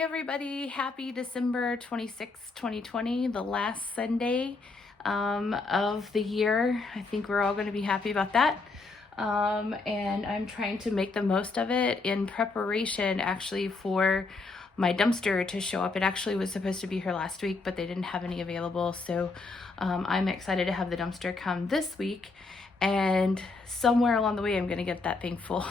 Hey everybody, happy December 26th, 2020, the last Sunday of the year. I think we're all going to be happy about that. And I'm trying to make the most of it in preparation actually for my dumpster to show up. It actually was supposed to be here last week, but they didn't have any available. So I'm excited to have the dumpster come this week. And somewhere along the way, I'm going to get that thing full.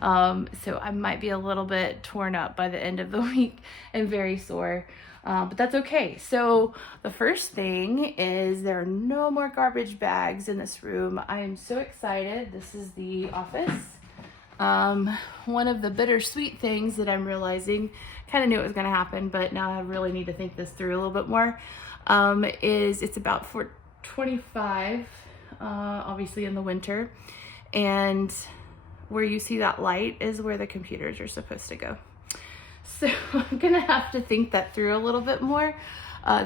So I might be a little bit torn up by the end of the week and very sore. But that's okay. So the first thing is there are no more garbage bags in this room. I am so excited. This is the office. One of the bittersweet things that I'm realizing, kind of knew it was going to happen, but now I really need to think this through a little bit more, is it's about 425, obviously in the winter, and where you see that light is where the computers are supposed to go. So I'm gonna have to think that through a little bit more.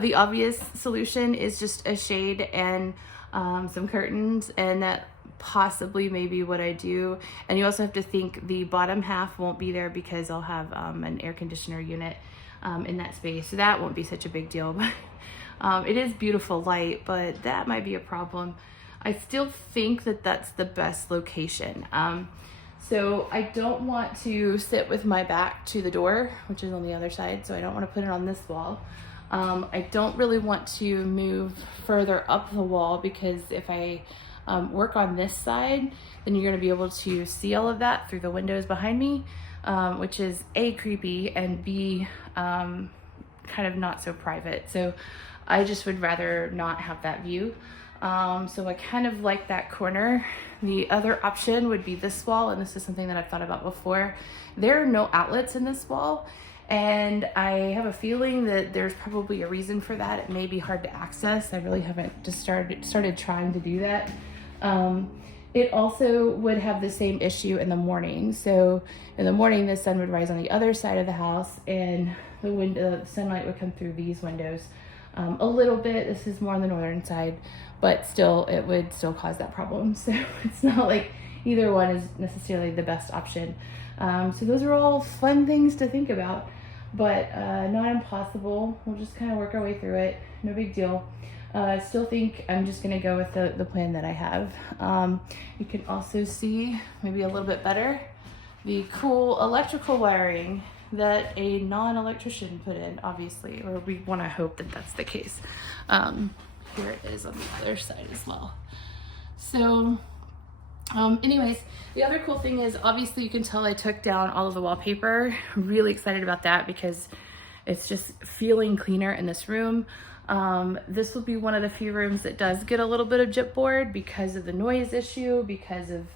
The obvious solution is just a shade and some curtains, and that possibly maybe what I do. And you also have to think the bottom half won't be there because I'll have an air conditioner unit in that space. So that won't be such a big deal. But it is beautiful light, but that might be a problem. I still think that that's the best location. So I don't want to sit with my back to the door, which is on the other side. So I don't want to put it on this wall. I don't really want to move further up the wall because if I work on this side, then you're going to be able to see all of that through the windows behind me, which is A, creepy, and B, kind of not so private. So I just would rather not have that view. So I kind of like that corner. The other option would be this wall, and this is something that I've thought about before. There are no outlets in this wall, and I have a feeling that there's probably a reason for that. It may be hard to access. I really haven't just started trying to do that. It also would have the same issue in the morning. So in the morning, the sun would rise on the other side of the house, and the sunlight would come through these windows. A little bit. This is more on the northern side, but still it would still cause that problem. So it's not like either one is necessarily the best option. So those are all fun things to think about, but not impossible. We'll just kind of work our way through it. No big deal. I still think I'm just going to go with the plan that I have. You can also see maybe a little bit better the cool electrical wiring that a non-electrician put in, obviously, or we want to hope that that's the case. Here it is on the other side as well. So anyways, the other cool thing is obviously you can tell I took down all of the wallpaper. I'm really excited about that because it's just feeling cleaner in this room. This will be one of the few rooms that does get a little bit of gypboard because of the noise issue, because of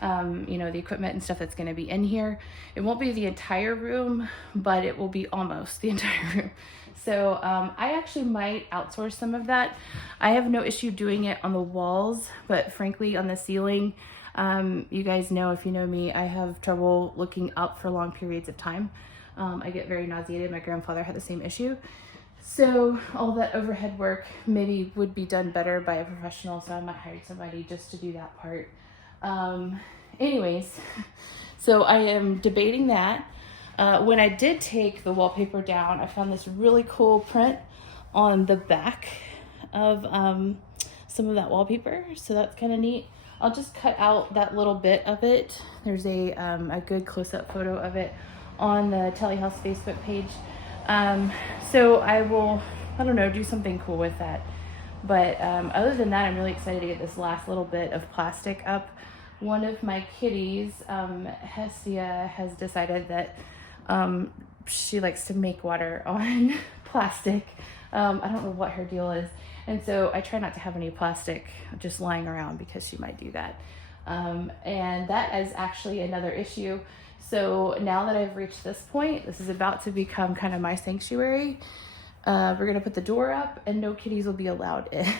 the equipment and stuff that's going to be in here. It won't be the entire room, but it will be almost the entire room. So I actually might outsource some of that. I have no issue doing it on the walls, but frankly on the ceiling, you guys know, if you know me, I have trouble looking up for long periods of time. I get very nauseated. My grandfather had the same issue. So all that overhead work maybe would be done better by a professional, so I might hire somebody just to do that part. Anyways, so I am debating that. When I did take the wallpaper down, I found this really cool print on the back of some of that wallpaper, so that's kind of neat. I'll just cut out that little bit of it. There's a good close-up photo of it on the Telehouse Facebook page. So I will, I don't know, do something cool with that. But other than that, I'm really excited to get this last little bit of plastic up. One of my kitties, Hestia, has decided that she likes to make water on plastic. I don't know what her deal is. And so I try not to have any plastic just lying around because she might do that. And that is actually another issue. So now that I've reached this point, this is about to become kind of my sanctuary. We're going to put the door up and no kitties will be allowed in.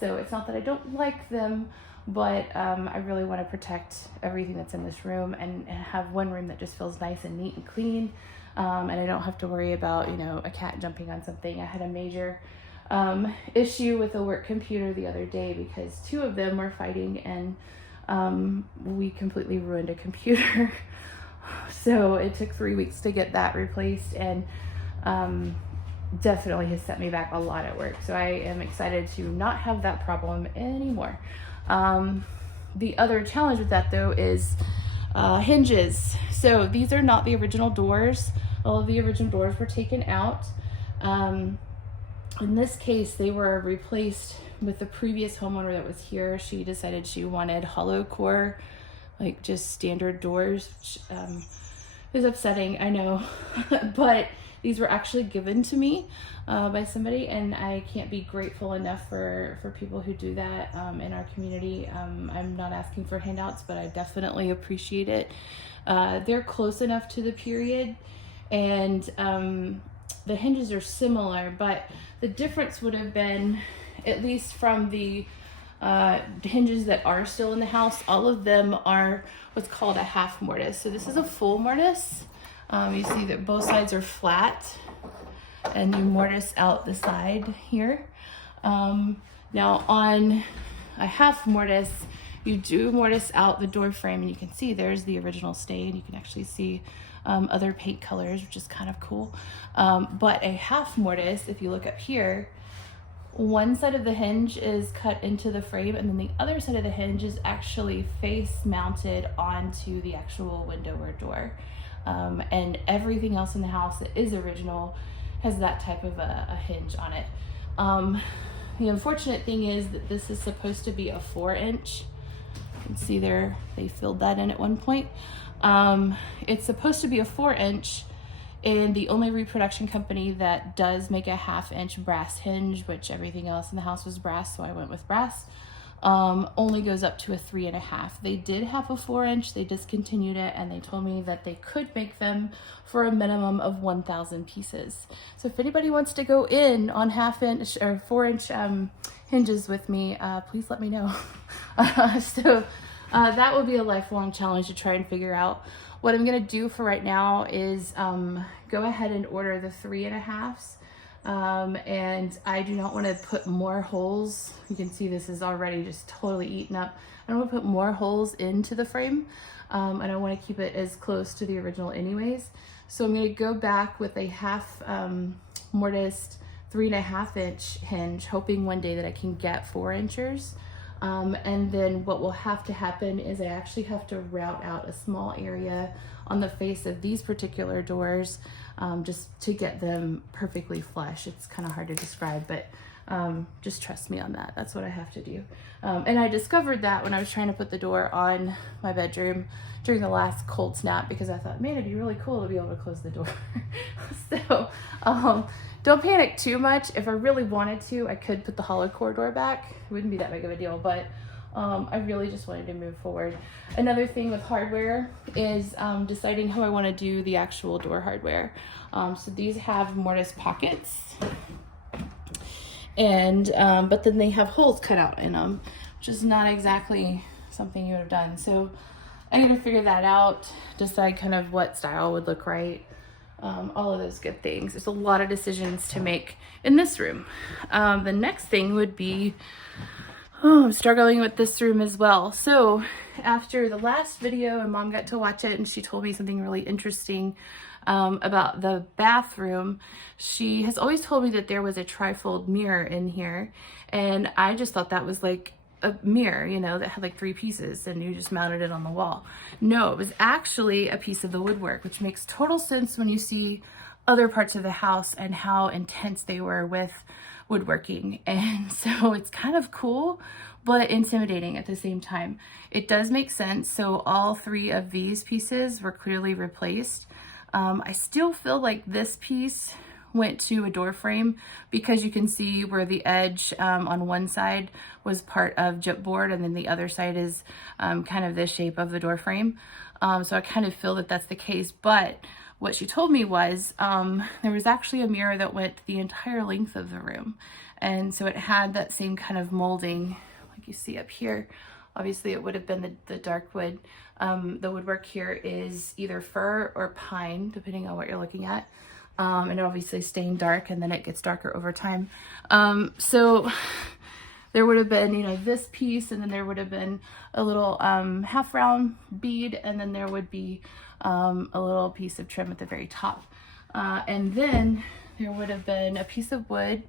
So it's not that I don't like them, but I really want to protect everything that's in this room and have one room that just feels nice and neat and clean. And I don't have to worry about, a cat jumping on something. I had a major issue with a work computer the other day because two of them were fighting and we completely ruined a computer. So it took 3 weeks to get that replaced, and definitely has set me back a lot at work. So I am excited to not have that problem anymore. The other challenge with that though is hinges. So these are not the original doors. All of the original doors were taken out. In this case, they were replaced with the previous homeowner that was here. She decided she wanted hollow core, like just standard doors, which is upsetting, I know. But these were actually given to me by somebody, and I can't be grateful enough for people who do that in our community. I'm not asking for handouts, but I definitely appreciate it. They're close enough to the period, and the hinges are similar, but the difference would have been, at least from the hinges that are still in the house, all of them are what's called a half mortise. So this is a full mortise. You see that both sides are flat, and you mortise out the side here. Now on a half mortise, you do mortise out the door frame, and you can see there's the original stain. You can actually see other paint colors, which is kind of cool. But a half mortise, if you look up here, one side of the hinge is cut into the frame, and then the other side of the hinge is actually face mounted onto the actual window or door. And everything else in the house that is original has that type of a hinge on it. The unfortunate thing is that this is supposed to be a 4-inch. You can see there, they filled that in at one point. It's supposed to be a 4-inch, and the only reproduction company that does make a 1/2-inch brass hinge, which everything else in the house was brass, so I went with brass, only goes up to a 3.5. They did have a 4-inch, they discontinued it, and they told me that they could make them for a minimum of 1,000 pieces. So if anybody wants to go in on 1/2-inch or 4-inch hinges with me, please let me know. That will be a lifelong challenge to try and figure out. What I'm gonna do for right now is go ahead and order the 3.5s. And I do not want to put more holes. You can see this is already just totally eaten up. I don't want to put more holes into the frame. And I want to keep it as close to the original anyways. So I'm going to go back with a half mortised 3.5-inch hinge, hoping one day that I can get 4 inchers. And then what will have to happen is I actually have to route out a small area on the face of these particular doors, just to get them perfectly flush. It's kind of hard to describe, but just trust me on that. That's what I have to do. And I discovered that when I was trying to put the door on my bedroom during the last cold snap, because I thought, man, it'd be really cool to be able to close the door. So don't panic too much. If I really wanted to, I could put the hollow core door back. It wouldn't be that big of a deal, but I really just wanted to move forward. Another thing with hardware is deciding how I want to do the actual door hardware. So these have mortise pockets, and but then they have holes cut out in them, which is not exactly something you would have done. So I need to figure that out, decide kind of what style would look right. All of those good things. There's a lot of decisions to make in this room. The next thing would be, I'm struggling with this room as well. So after the last video, and Mom got to watch it, and she told me something really interesting about the bathroom. She has always told me that there was a trifold mirror in here, and I just thought that was like a mirror, you know, that had like 3 pieces and you just mounted it on the wall. No, it was actually a piece of the woodwork, which makes total sense when you see other parts of the house and how intense they were with woodworking. And so it's kind of cool, but intimidating at the same time. It does make sense. So all 3 of these pieces were clearly replaced. I still feel like this piece went to a door frame, because you can see where the edge on one side was part of gypboard, and then the other side is kind of the shape of the door frame. So I kind of feel that that's the case. But what she told me was there was actually a mirror that went the entire length of the room. And so it had that same kind of molding like you see up here. Obviously it would have been the dark wood. The woodwork here is either fir or pine, depending on what you're looking at. And it obviously staying dark, and then it gets darker over time. So there would have been, you know, this piece, and then there would have been a little half round bead, and then there would be a little piece of trim at the very top. And then there would have been a piece of wood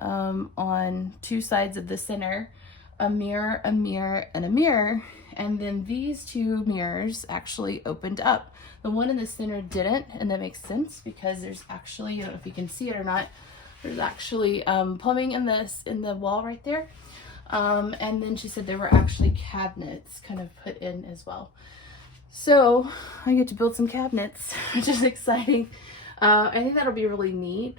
on two sides of the center, a mirror, a mirror, and a mirror. And then these two mirrors actually opened up. The one in the center didn't, and that makes sense because there's actually, I don't know if you can see it or not, there's actually plumbing in the wall right there. And then she said there were actually cabinets kind of put in as well. So I get to build some cabinets, which is exciting. I think that'll be really neat.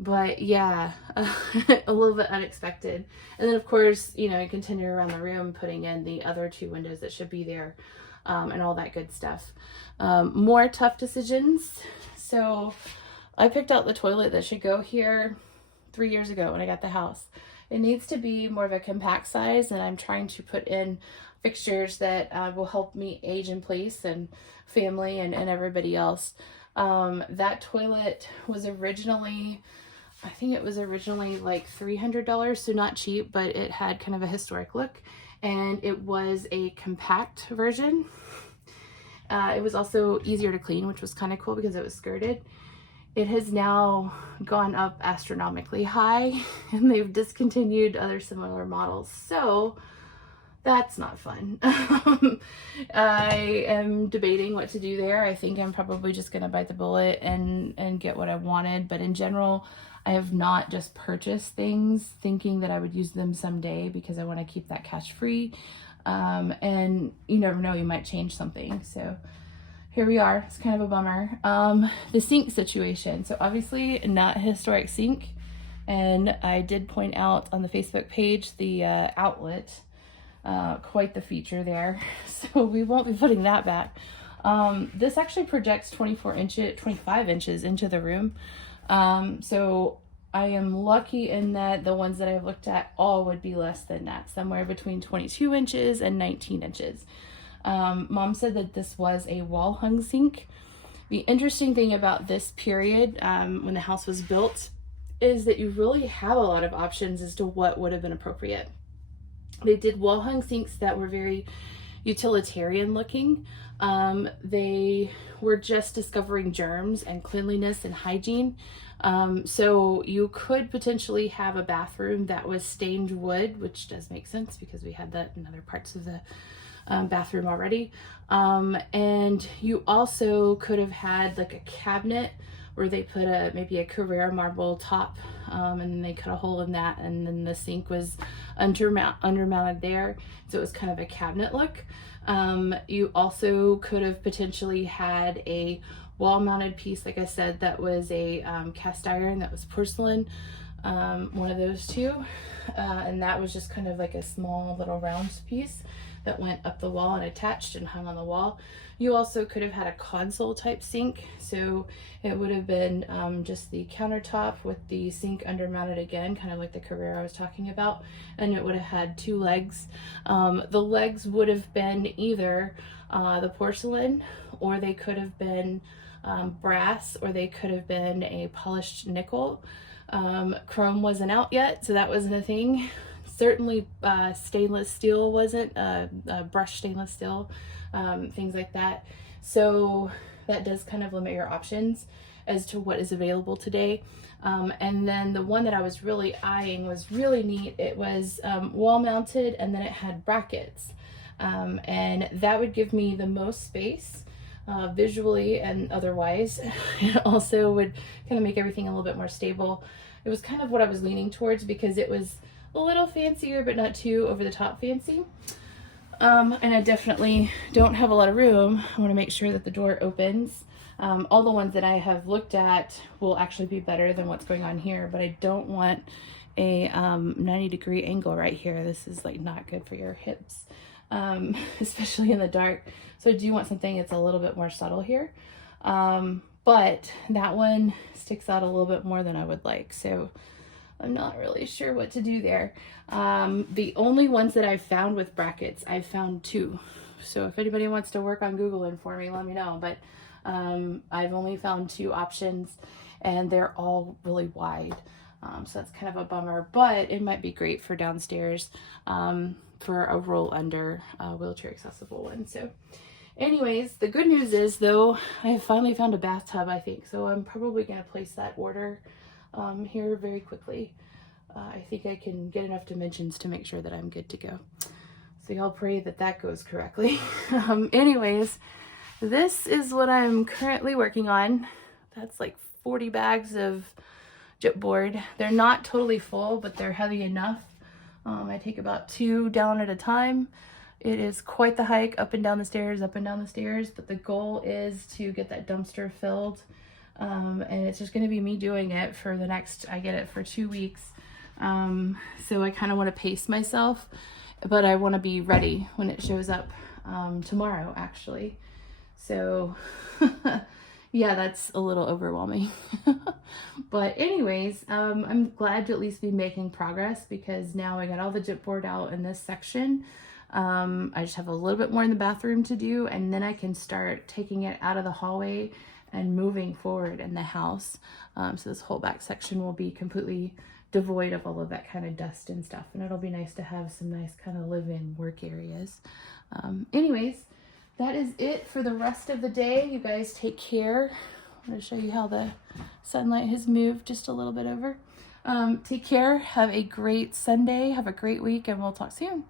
But yeah, a little bit unexpected. And then of course, you know, I continue around the room putting in the other two windows that should be there, and all that good stuff. More tough decisions. So I picked out the toilet that should go here 3 years ago when I got the house. It needs to be more of a compact size, and I'm trying to put in fixtures that will help me age in place and family and everybody else. That toilet was originally, I think it was originally like $300, so not cheap, but it had kind of a historic look, and it was a compact version. It was also easier to clean, which was kind of cool because it was skirted. It has now gone up astronomically high, and they've discontinued other similar models, so that's not fun. I am debating what to do there. I think I'm probably just going to bite the bullet and get what I wanted, but in general, I have not just purchased things thinking that I would use them someday because I want to keep that cash free. And you never know, you might change something. So here we are. It's kind of a bummer. The sink situation. So obviously not a historic sink. And I did point out on the Facebook page, the outlet, quite the feature there. So we won't be putting that back. This actually projects 25 inches into the room. So I am lucky in that the ones that I've looked at all would be less than that, somewhere between 22 inches and 19 inches. Mom said that this was a wall hung sink. The interesting thing about this period, when the house was built, is that you really have a lot of options as to what would have been appropriate. They did wall hung sinks that were very utilitarian looking. They were just discovering germs and cleanliness and hygiene. So you could potentially have a bathroom that was stained wood, which does make sense because we had that in other parts of the bathroom already. And you also could have had like a cabinet where they put maybe a Carrara marble top, and then they cut a hole in that, and then the sink was undermounted there, so it was kind of a cabinet look. You also could have potentially had a wall-mounted piece, like I said, that was a cast iron, that was porcelain, one of those two, and that was just kind of like a small little round piece that went up the wall and attached and hung on the wall. You also could have had a console type sink, so it would have been just the countertop with the sink undermounted again, kind of like the Carrera I was talking about, and it would have had two legs. The legs would have been either the porcelain, or they could have been brass, or they could have been a polished nickel. Chrome wasn't out yet, so that wasn't a thing. Certainly stainless steel wasn't, brushed stainless steel, things like that. So that does kind of limit your options as to what is available today. And then the one that I was really eyeing was really neat. It was wall mounted, and then it had brackets. And that would give me the most space visually and otherwise. It also would kind of make everything a little bit more stable. It was kind of what I was leaning towards because it was a little fancier, but not too over the top fancy. And I definitely don't have a lot of room. I want to make sure that the door opens. All the ones that I have looked at will actually be better than what's going on here, but I don't want a 90-degree angle right here. This is like not good for your hips, especially in the dark. So I do want something that's a little bit more subtle here. But that one sticks out a little bit more than I would like. So I'm not really sure what to do there. The only ones that I've found with brackets, I've found two. So if anybody wants to work on Googling for me, let me know. But I've only found two options, and they're all really wide. So that's kind of a bummer, but it might be great for downstairs for a roll under wheelchair accessible one. So Anyways, the good news is though, I have finally found a bathtub, I think. So I'm probably going to place that order here very quickly. I think I can get enough dimensions to make sure that I'm good to go. So y'all pray that that goes correctly. Anyways, this is what I'm currently working on. That's like 40 bags of gypboard. They're not totally full, but they're heavy enough. I take about 2 down at a time. It is quite the hike up and down the stairs, but the goal is to get that dumpster filled. And it's just going to be me doing it for the next, I get it for 2 weeks. So I kind of want to pace myself, but I want to be ready when it shows up tomorrow, actually. So yeah, that's a little overwhelming. But anyways, I'm glad to at least be making progress, because now I got all the gypboard out in this section. I just have a little bit more in the bathroom to do, and then I can start taking it out of the hallway and moving forward in the house. So this whole back section will be completely devoid of all of that kind of dust and stuff, and it'll be nice to have some nice kind of live-in work areas. Anyways, that is it for the rest of the day. You guys take care. I'm going to show you how the sunlight has moved just a little bit over. Take care. Have a great Sunday. Have a great week, and we'll talk soon.